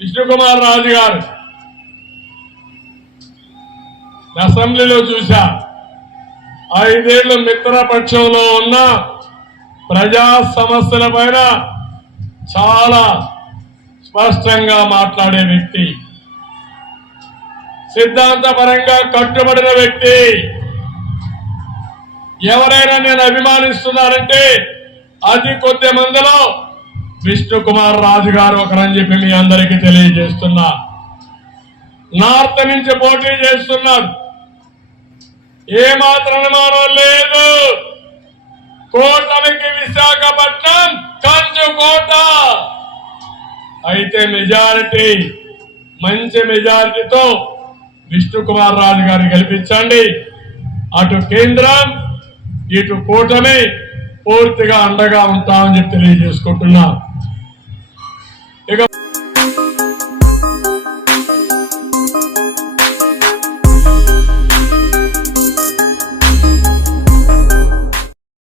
విష్ణుకుమార్ రాజు గారు అసెంబ్లీలో చూశా ఐదేళ్ళు మిత్రపక్షంలో ఉన్న ప్రజా సమస్యల పైన చాలా స్పష్టంగా మాట్లాడే వ్యక్తి. సిద్ధాంతపరంగా కట్టుబడిన వ్యక్తి. ఎవరైనా నేను అభిమానిస్తున్నారంటే అది కొద్ది మందిలో విష్ణు కుమార్ రాజు గారు ఒకరని చెప్పి మీ అందరికీ తెలియజేస్తున్నా. నార్త్ నుంచి పోటీ చేస్తున్నారు. ఏ మాత్రం అనుమానం లేదు. కోటమికి విశాఖపట్నం కంచుకోట అయితే మెజారిటీ మంచి మెజారిటీతో విష్ణు కుమార్ రాజు గారిని గెలిపించండి. అటు కేంద్రం ఇటు కూటమి పూర్తిగా అండగా ఉంటామని చెప్పి తెలియజేసుకుంటున్నా. ఇక